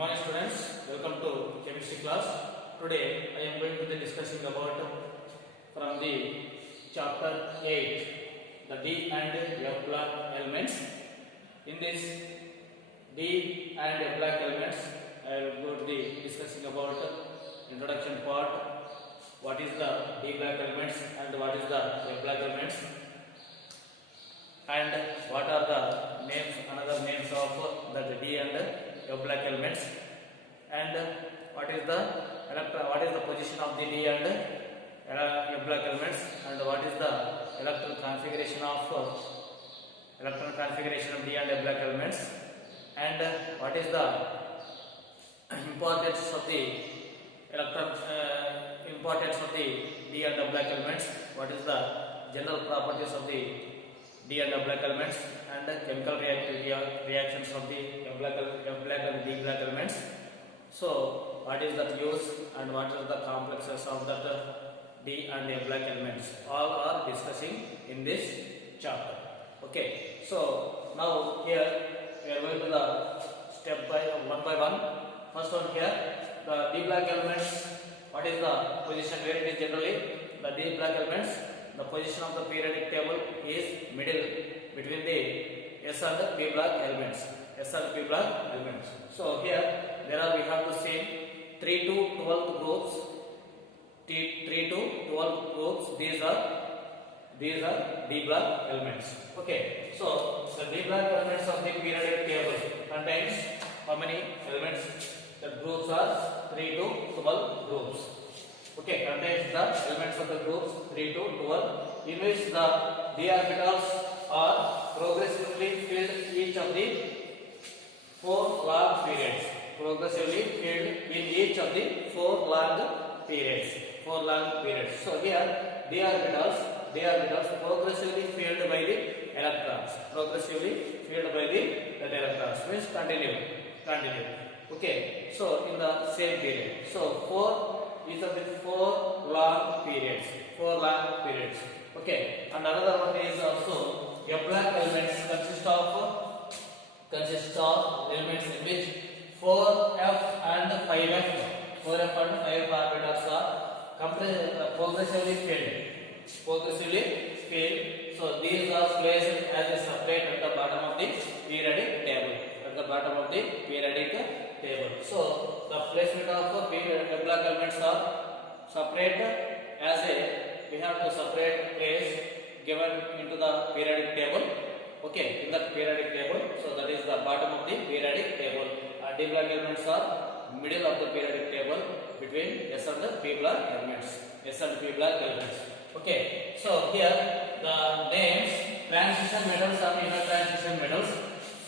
morning students, welcome to chemistry class. Today I am going to be discussing about from the chapter 8 the D and F block elements. In this D and F block elements I will go to the discussing about introduction part, what is the D block elements and what is the F block elements, and what are the names, another names of the D and F block elements, and what is the position of the D and F block elements, and what is the electron configuration of D and F block elements, and what is the importance of the D and F block elements, what is the general properties of the D and F block elements, and chemical reactions of the F block and D block elements. So what is that use and what are the complexes of that D and F block elements, all are discussing in this chapter. Okay, so now here we are going to the step by one by one. First one here, the D block elements, what is the position, where it is generally the D block elements. The position of the periodic table is middle between the S and P block elements. So here we have to say 3 to 12 groups. 3 to 12 groups. These are D block elements. Okay. So the D block elements of the periodic table contains how many elements? The groups are 3 to 12 groups. Okay, contains the elements of the groups 3 to 12, in which the d orbitals are progressively filled each of the 4 log periods. So here d orbitals progressively filled by the electrons. Means continue. Okay, so in the same period. So these are the 4 long periods. Okay, and another one is also F block elements consists of elements in which 4f and 5f orbitals are progressively filled. So these are placed as a separate at the bottom of the periodic table. So the placement of F block elements are separate as we have to separate place given into the periodic table. Okay, in the periodic table. So that is the bottom of the periodic table. D block elements are middle of the periodic table between S and P block elements. Okay, so here the names transition metals and inner transition metals.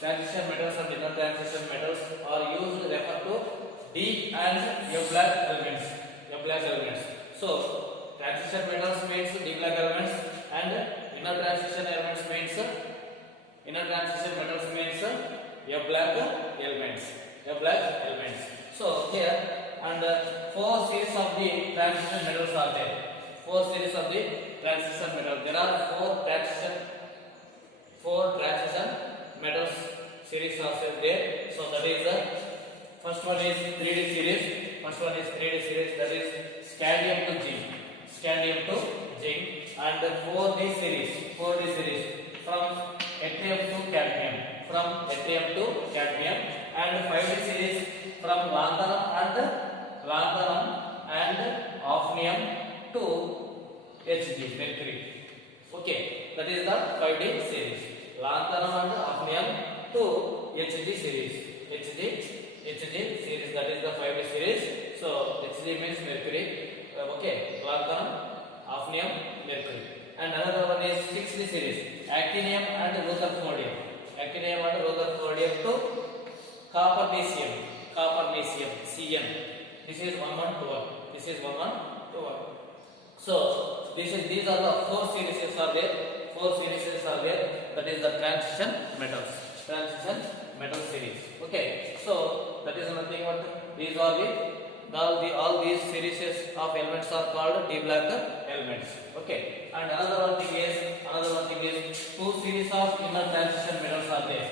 Transition metals and inner transition metals are used to refer to D and F block elements. So transition metals means D block elements, and inner transition metals means F block elements. So here, and 4 series of the transition metals are there. There are 4 transition metals series are there. So that is the first one is 3D series. That is scandium to zinc, and 4D series from yttrium to cadmium, and 5D series from lanthanum and hafnium to Hg, mercury. Okay, that is the 5D series. Lanthanum and hafnium to Hg series. That is the 5D series. So Hg means mercury. Okay, lanthanum, hafnium, mercury. And another one is 6D series, actinium and rutherfordium to copernicium, Cn. This is 1121. So these are the 4 series are there. That is the transition metal series. Okay, so that is nothing but these are all these series of elements are called D block elements. Okay, and another one thing is 2 series of inner transition metals are there.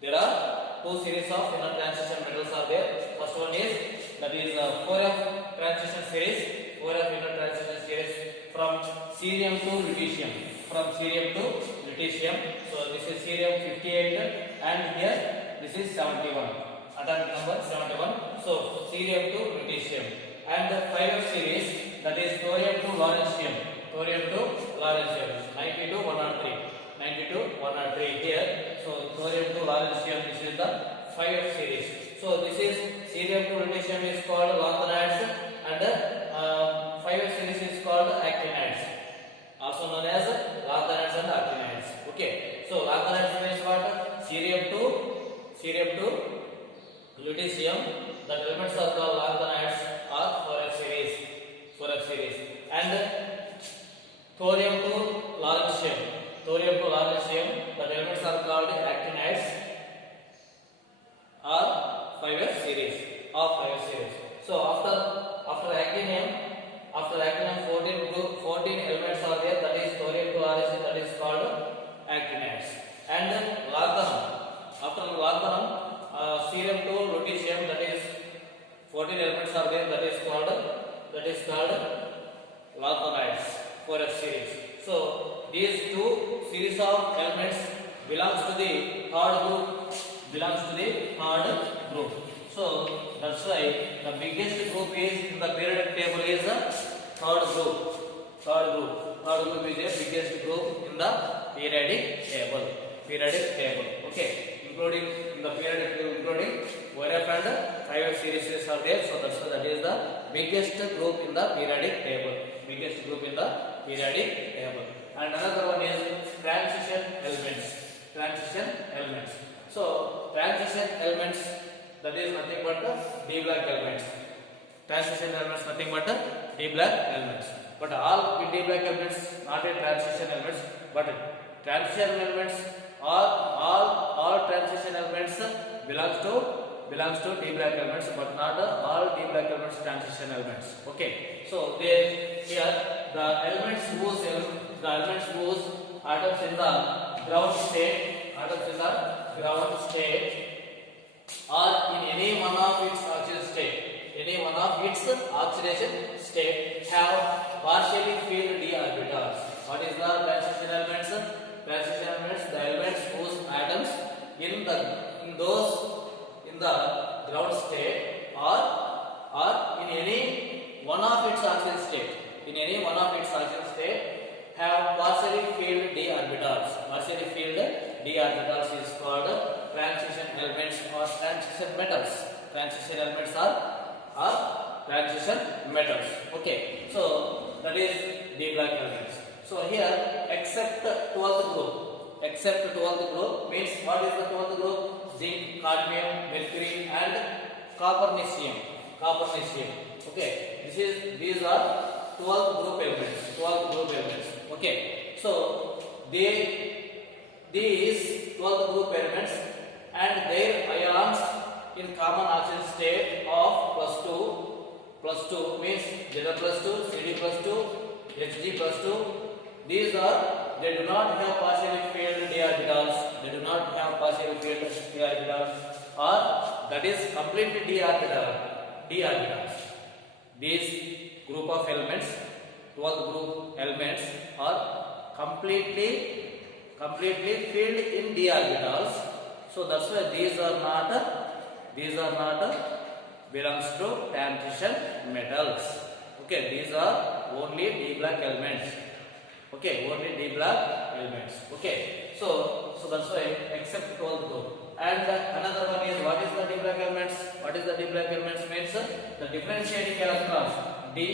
There are two series of inner transition metals are there. First one is that is 4f transition series, 4f inner transition series from cerium to lutetium, from cerium to lutetium. So this is cerium 58 and here this is 71, atomic number 71. So cerium to lutetium. And the 5f series, that is thorium to lawrencium, thorium to lawrencium, 90 to 103, 90 to 103 here. So thorium to lawrencium, this is the 5f series. So this is cerium to lutetium is called lanthanides and 5f series is called actinides, also known as lanthanides and actinides. Okay, so lanthanides means what? Cerium to lutetium, the elements are called lanthanides or 4f series, 4f series. And thorium to lawrencium, thorium to lawrencium, the elements are called actinides or 5f series, or 5f series. So after actinium 14 elements are there, that is thorium to lawrencium, that is called actinides. And lanthanum, after lanthanum cerium to lutetium, that is 14 elements are there, that is called lanthanides, 4f series. So these two series of elements belongs to the third group, So that's why the biggest group is in the periodic table is the third group. Third group is the biggest group in the periodic table. Okay, including in the periodic table, including 4f and 5f series are there. So that's why that is the biggest group in the periodic table. And another one is transition elements. So transition elements, that is nothing but the D block elements. Transition elements nothing but the D block elements. But all D block elements not a transition elements, but transition elements or all transition elements belongs to D block elements, but not all D block elements transition elements. Okay, so here the elements whose atoms in the ground state or in any one of its oxidation state have partially filled d orbitals. What is the transition elements? Transition elements, the elements whose atoms in the ground state or in any one of its oxidation state, have partially filled d orbitals. D orbitals is called transition elements or transition metals. Transition elements are transition metals. Okay, so that is D block elements. So here except 12th group means what is the 12th group? Zinc, cadmium, mercury and copernicium. Okay, these are 12th group elements. Okay, so these 12 group elements and their ions in common oxidation state of +2 means Zn+2, Cd+2, Hg+2. These are, they do not have partially filled d orbitals. Or that is completely d orbitals. These group of elements, 12 group elements are completely filled in d orbitals. So that's why these are not belongs to transition metals. Okay, these are only d block elements. Okay, so that's why except 12th group. And another one is, what is the d block elements? Means the differentiating electrons. The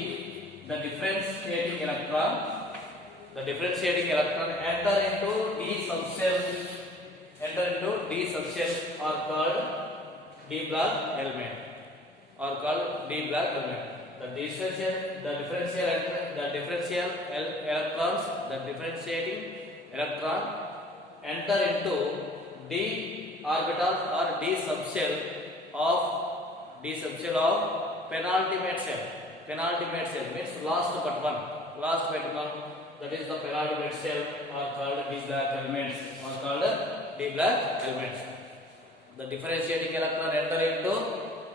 differentiating electron enter into d subshell are called d block element. The differentiating electron enter into d orbital or d subshell of penultimate cell. Penultimate cell means last but one. That is the penultimate cell are called D block elements. The differentiating electron enter into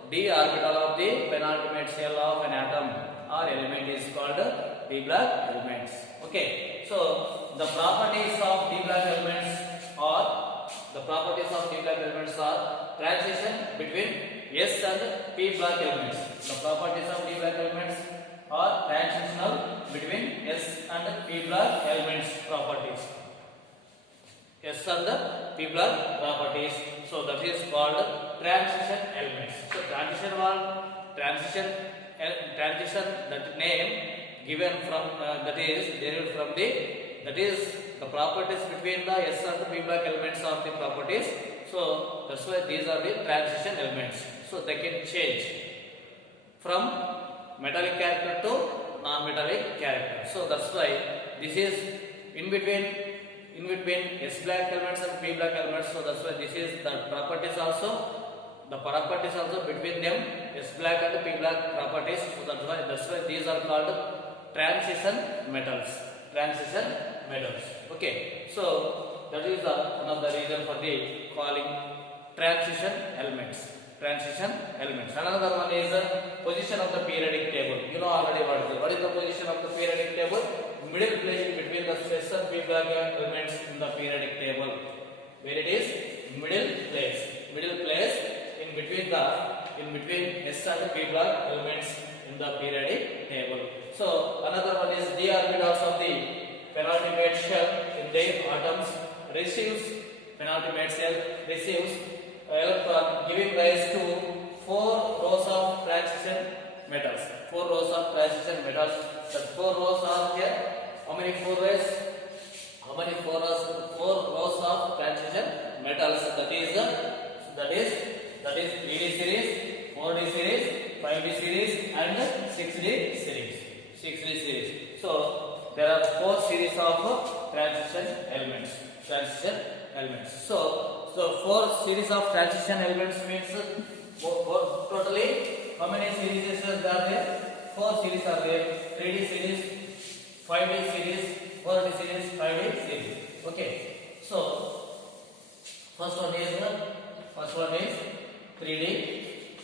d orbital of the penultimate shell of an atom or element is called d Bloch elements. Okay, so the properties of d Bloch elements are transition between s and p Bloch elements. The properties of d Bloch elements are transitional between s and p Bloch elements properties. S and P Bloch properties. So that is called transition elements. So transition that name given from that is derived from the properties between the S and the P Bloch elements are the properties. So that's why these are the transition elements. So they can change from metallic character to non-metallic character. So that's why this is in between S Bloch elements and P Bloch elements. So that's why this is the properties also between them, S Bloch and P Bloch properties. So that's why these are called transition metals. Okay, so that is one of the reason for the calling transition elements. Another one is position of the periodic table. You know already what is the position of the periodic table? Middle place between the S and P Bloch elements in the periodic table. Where it is middle place in between S and P Bloch elements in the periodic table. So another one is d orbitals of the penultimate shell in their atoms receives electron, giving rise to 4 rows of transition metals. The 4 rows are here. How many 4 rows? 4 rows of transition metals. That is 3D series, 4D series, 5D series, and 6D series. So there are 4 series of transition elements. So 4 series of transition elements means totally how many series are there? 4 series are there. 3D series, 5D series, 4D series, 5D series. Okay. So first one is 3D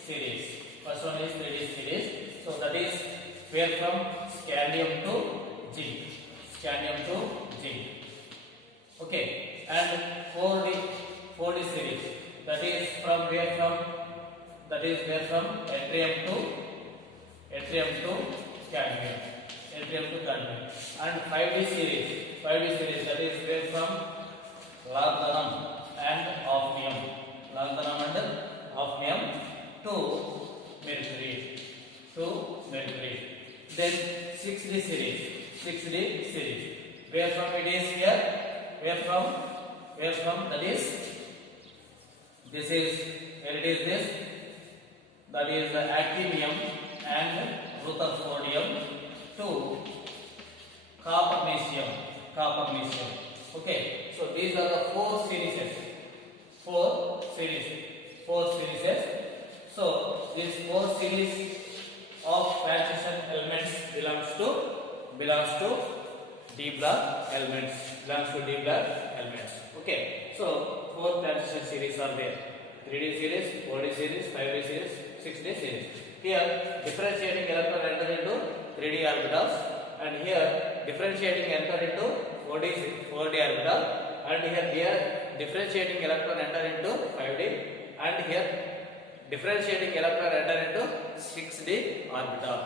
series. So that is where from scandium to zinc. Okay, and 4D series. That is where from yttrium to cadmium. And 5D series. That is where from lanthanum and osmium to mercury. Then 6D series. Where from it is here? Where from that is this. That is the actinium and rutherfordium to copernicium. Okay, so these are the 4 series. So these 4 series of transition elements belongs to d Bloch elements. Okay, so 4 transition series are there. 3D series, 4D series, 5D series, 6D series. Here differentiating electron enter into 3D orbitals, and here differentiating enter into 4D orbital, and here differentiating electron enter into 5D, and here differentiating electron enter into 6D orbital.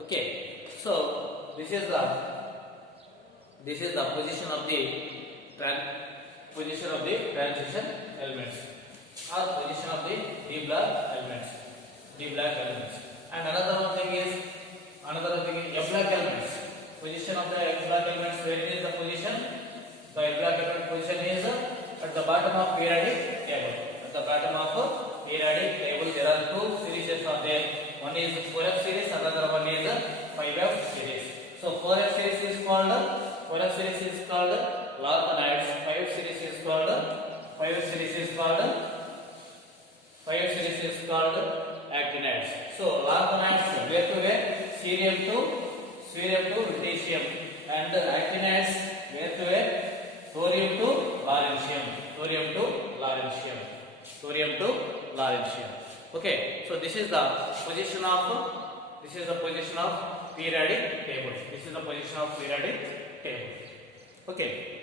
Okay, so this is the position of the transition elements, or position of the d Bloch elements. And another thing is F Bloch elements. Position of the F Bloch elements. Where is the position? The F Bloch element position is at the bottom of periodic table. There are 2 series are there. One is 4F series, another one is 5F series. So 4F series is called lanthanides. 5F series is called actinides. So lanthanides where cerium to lutetium, and actinides where thorium to lawrencium. lawrencium. Thorium to lawrencium. Okay, so this is the position of periodic table. This is the position of periodic table. Okay.